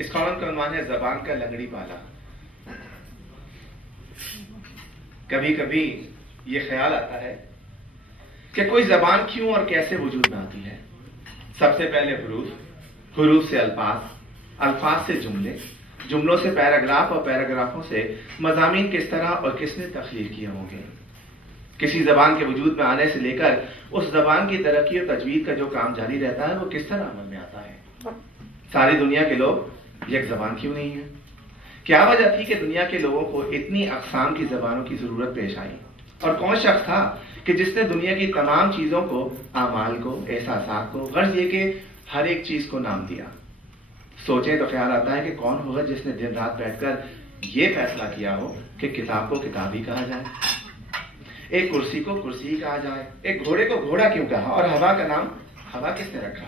इसका उन्वान है जबान का लंगड़ी पाला। कभी कभी ये ख्याल आता है कि कोई जबान क्यों और कैसे वजूद में आती है। सबसे पहले हुरूफ, हुरूफ से अल्फाज, अल्फाज से जुमले, जुमलों से पैराग्राफ और पैराग्राफों से मज़ामीन किस तरह और किसने तख्लीक किए होंगे। किसी जबान के वजूद में आने से लेकर उस जबान की तरक्की और तजवीद का जो काम जारी रहता है वो किस तरह अमल में आता है। सारी दुनिया के लोग एक जबान क्यों नहीं है? क्या वजह थी कि दुनिया के लोगों को इतनी अक़साम की जबानों की जरूरत पेश आई? और कौन शख्स था कि जिसने दुनिया की तमाम चीजों को, आमाल को, एहसासात को, गर्ज ये कि हर एक चीज को नाम दिया। सोचें तो ख्याल आता है कि कौन होगा जिसने दिन रात बैठकर यह फैसला किया हो कि किताब को किताब ही कहा जाए, एक कुर्सी को कुर्सी ही कहा जाए, एक घोड़े को घोड़ा क्यों कहा, और हवा का नाम हवा किसने रखा?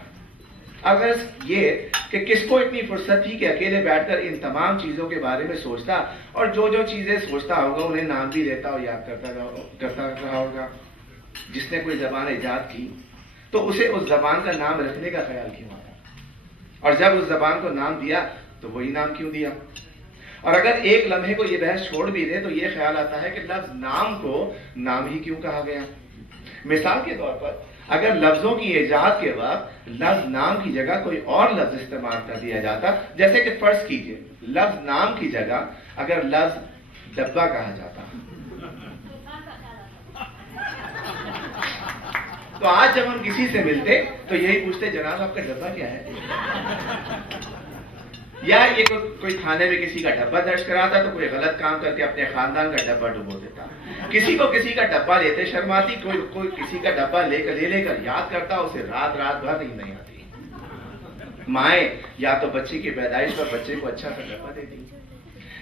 अगर ये कि किसको इतनी फुर्सत थी कि अकेले बैठकर इन तमाम चीजों के बारे में सोचता और जो जो चीजें सोचता होगा उन्हें नाम भी देता और याद करता रहा होगा। जिसने कोई जबान ईजाद की तो उसे उस जबान का नाम रखने का ख्याल क्यों आया? और जब उस जबान को नाम दिया तो वही नाम क्यों दिया? और अगर एक लम्हे को यह बहस छोड़ भी दे तो यह ख्याल आता है कि लफ्ज नाम को नाम ही क्यों कहा गया। मिसाल के तौर पर अगर लफ्जों की इजाद के वक्त लफ्ज नाम की जगह कोई और लफ्ज इस्तेमाल कर दिया जाता, जैसे कि फर्ज कीजिए लफ्ज नाम की जगह अगर लफ्ज डब्बा कहा जाता, तो आज जब हम किसी से मिलते तो यही पूछते, जनाब आपका डब्बा क्या है? या ये कोई थाने में किसी का डब्बा दर्ज कराता तो कोई गलत काम करके अपने खानदान का डब्बा डुबो देता। किसी को किसी का डब्बा लेते शर्माती, कोई किसी का डब्बा लेकर याद करता, उसे रात भर नींद नहीं आती। माए या तो बच्चे की पैदाइश पर बच्चे को अच्छा सा डब्बा देती,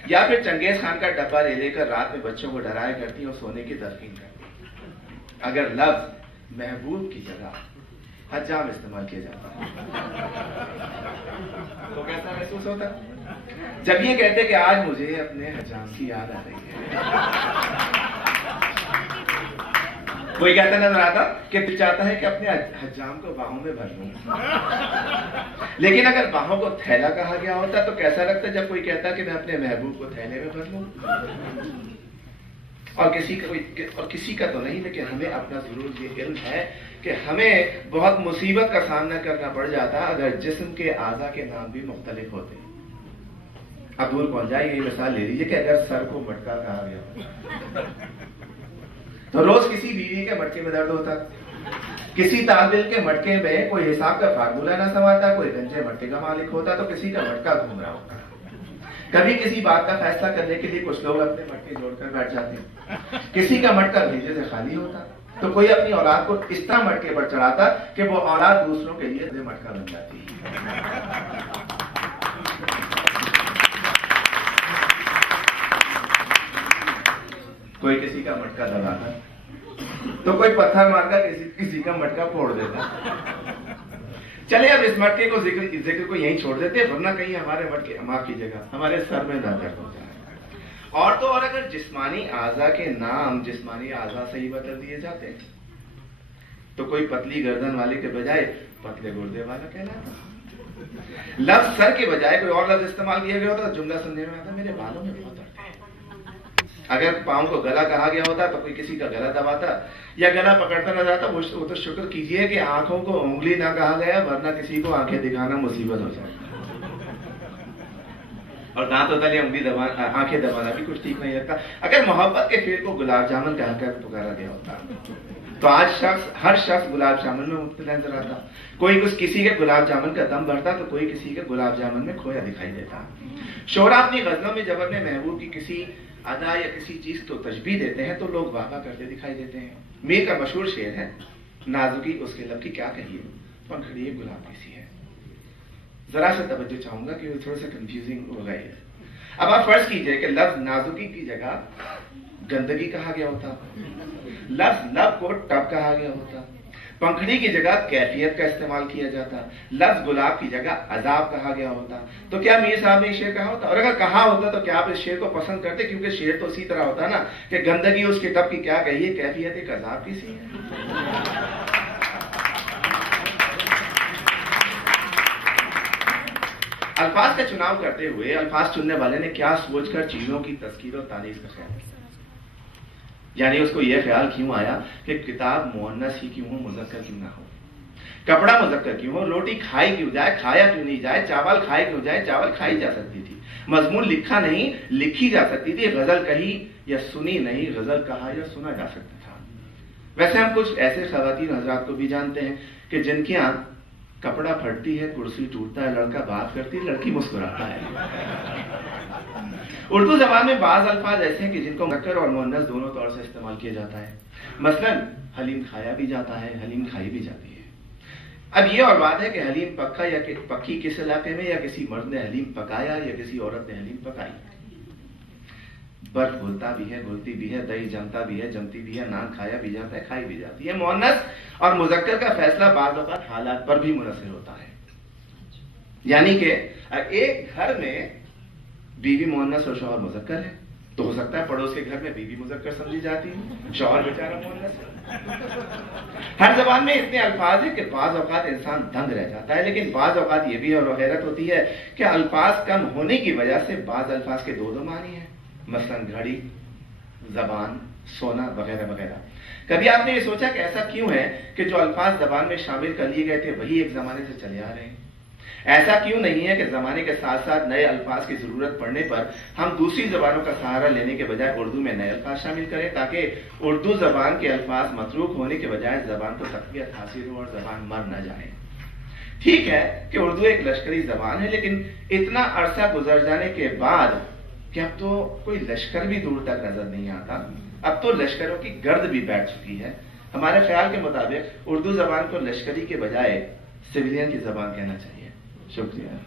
या फिर चंगेज खान का डब्बा ले लेकर रात में बच्चों को डराया करती और सोने की तलकीन करती। अगर लफ्ज महबूब की जगह हज्जाम इस्तेमाल किया जाता तो कैसा महसूस होता? जब ये कहते कि आज मुझे अपने हज्जाम की याद आ रही है, कोई कहता नजर आता कि दिल चाहता है कि अपने हज्जाम को बाहों में भर लूं। लेकिन अगर बाहों को थैला कहा गया होता तो कैसा लगता जब कोई कहता कि मैं अपने महबूब को थैले में भर लूं। और किसी का तो नहीं, लेकिन हमें अपना जरूर ये इल्म है कि हमें बहुत मुसीबत का सामना करना पड़ जाता अगर जिस्म के आज़ा के नाम भी मुख्तलिफ होते। अब दूर पहुंच जाए, यही मिसाल ले लीजिए कि अगर सर को मटका कहा गया तो रोज किसी बीवी के मटके में दर्द होता, किसी तालिब के मटके में कोई हिसाब का फार्मूला ना समाता, कोई गंजे मटके का मालिक होता तो किसी का मटका घूम रहा होता। कभी किसी बात का फैसला करने के लिए कुछ लोग अपने मटके जोड़कर बैठ जाते, किसी का मटका भेजे से खाली होता तो कोई अपनी औलाद को इस तरह मटके पर चढ़ाता कि वो औलाद दूसरों के लिए मटका बन जाती। कोई किसी का मटका दबाता तो कोई पत्थर मारकर किसी का मटका फोड़ देता। चले अब इस मटके को जिक्र को यहीं छोड़ देते हैं, वरना कहीं हमारे मटके माफ कीजिएगा हमारे सर में ना दर्द हो जाए। और तो और अगर जिस्मानी आज़ा के नाम जिस्मानी आज़ा से ही बदल दिए जाते तो कोई पतली गर्दन वाले के बजाय पतले गुर्दे वाला कहलाता। लफ्ज सर के बजाय कोई और लफ्ज इस्तेमाल किया गया होता तो जुमला सुनने में आता, मेरे बालों में बहुत दर्द है। अगर पाँव को गला कहा गया होता तो कोई किसी का गला दबाता या गला पकड़ता न जाता। वो तो शुक्र कीजिए कि आंखों को उंगली ना कहा गया, वरना किसी को आंखें दिखाना मुसीबत हो जाए। और दांतों तले उंगली दबाना, आंखें दबाना भी कुछ ठीक नहीं लगता। अगर मोहब्बत के फेर को गुलाब जामुन कहकर पुकारा गया होता तो आज हर शख्स गुलाब जामुन में मुब्तला नजर आता। कोई किसी के गुलाब जामुन का दम भरता तो कोई किसी के गुलाब जामुन में खोया दिखाई देता। शोरा अपनी गजलों में जब अपने महबूब की किसी अदा या किसी चीज को तशबीह देते हैं तो लोग वाह वाह करते दिखाई देते हैं। मीर का मशहूर शेर है, नाजुकी उसके लब की क्या कहिए, पंखड़ी गुलाब की सी है। जरा सा तवज्जो चाहूंगा कि वो थोड़ा सा कंफ्यूजिंग हो गई है। अब आप फर्ज कीजिए कि लफ्ज नाजुकी की जगह गंदगी कहा गया होता, लफ्ज लब को टब कहा गया होता, पंखड़ी की जगह कैफियत का इस्तेमाल किया जाता, लफ्ज गुलाब की जगह अजाब कहा गया होता, तो क्या मीर साहब ने शेर कहा होता? और अगर कहा होता तो क्या आप इस शेर को पसंद करते? क्योंकि शेर तो इसी तरह होता ना कि गंदगी उसके टब की क्या कहिए, कैफियत एक अजाब की सी है। अल्फाज का चुनाव करते हुए अल्फाज चुनने वाले ने क्या सोचकर चीजों की तस्कीर और तारीफ का ख्याल किया, यानी उसको यह ख्याल क्यों आया कि किताब मुअन्नस ही क्यों हो, मुज़क्कर क्यों ना हो, कपड़ा मुज़क्कर क्यों हो, रोटी खाई क्यों जाए, खाया क्यों नहीं जाए, चावल खाए क्यों जाए, चावल खाई जा सकती थी, मजमून लिखा नहीं लिखी जा सकती थी, गजल कही या सुनी नहीं गजल कहा या सुना जा सकता था। वैसे हम कुछ ऐसे खवातीन हजरात को भी जानते हैं कि जिनके यहाँ कपड़ा फटती है, कुर्सी टूटता है, लड़का बात करती है, लड़की मुस्कुराता है। उर्दू जबान में बाज अल्फाज ऐसे हैं कि जिनको मुज़क्कर और मुअन्नस दोनों तौर से इस्तेमाल किया जाता है। मसलन हलीम खाया भी जाता है, हलीम खाई भी जाती है। अब ये और बात है कि हलीम पक्का या पक्की किस इलाके में, या किसी मर्द ने हलीम पकाया या किसी औरत ने हलीम पकाई। बर्फ घुलता भी है, घुलती भी है, दही जमता भी है, जमती भी है, नान खाया भी जाता है, खाई भी जाती है। मुअन्नस और मुज़क्कर का फैसला बाज़ औक़ात हालात पर भी मुनहसर होता है। यानी कि एक घर में बीवी मुअन्नस और शौहर मुज़क्कर है, तो हो सकता है पड़ोस के घर में बीवी मुज़क्कर समझी जाती है, शौहर बेचारा मुअन्नस है। हर जबान में इतने अल्फाज है कि बाज़ औक़ात इंसान दंग रह जाता है, लेकिन बाज़ औक़ात ये भी और हैरत होती है कि अल्फाज कम होने की वजह से बाज़ अल्फाज के दो मानी हैं, मसलन घड़ी, जबान, सोना वगैरह वगैरह। कभी आपने ये सोचा कि ऐसा क्यों है कि जो अल्फाज जबान में शामिल कर लिए गए थे वही एक जमाने से चले आ रहे हैं? ऐसा क्यों नहीं है कि जमाने के साथ साथ नए अल्फाज की जरूरत पड़ने पर हम दूसरी जबानों का सहारा लेने के बजाय उर्दू में नए अल्फाज शामिल करें, ताकि उर्दू जबान के अल्फाज मतरूक होने के बजाय जबान को तकवीयत हासिल हो और जबान मर न जाए। ठीक है कि उर्दू एक लश्करी जबान है, लेकिन इतना अरसा गुजर जाने के बाद कि अब तो कोई लश्कर भी दूर तक नजर नहीं आता, अब तो लश्करों की गर्द भी बैठ चुकी है। हमारे ख्याल के मुताबिक उर्दू जबान को लश्करी के बजाय सिविलियन की जबान कहना चाहिए। शुक्रिया।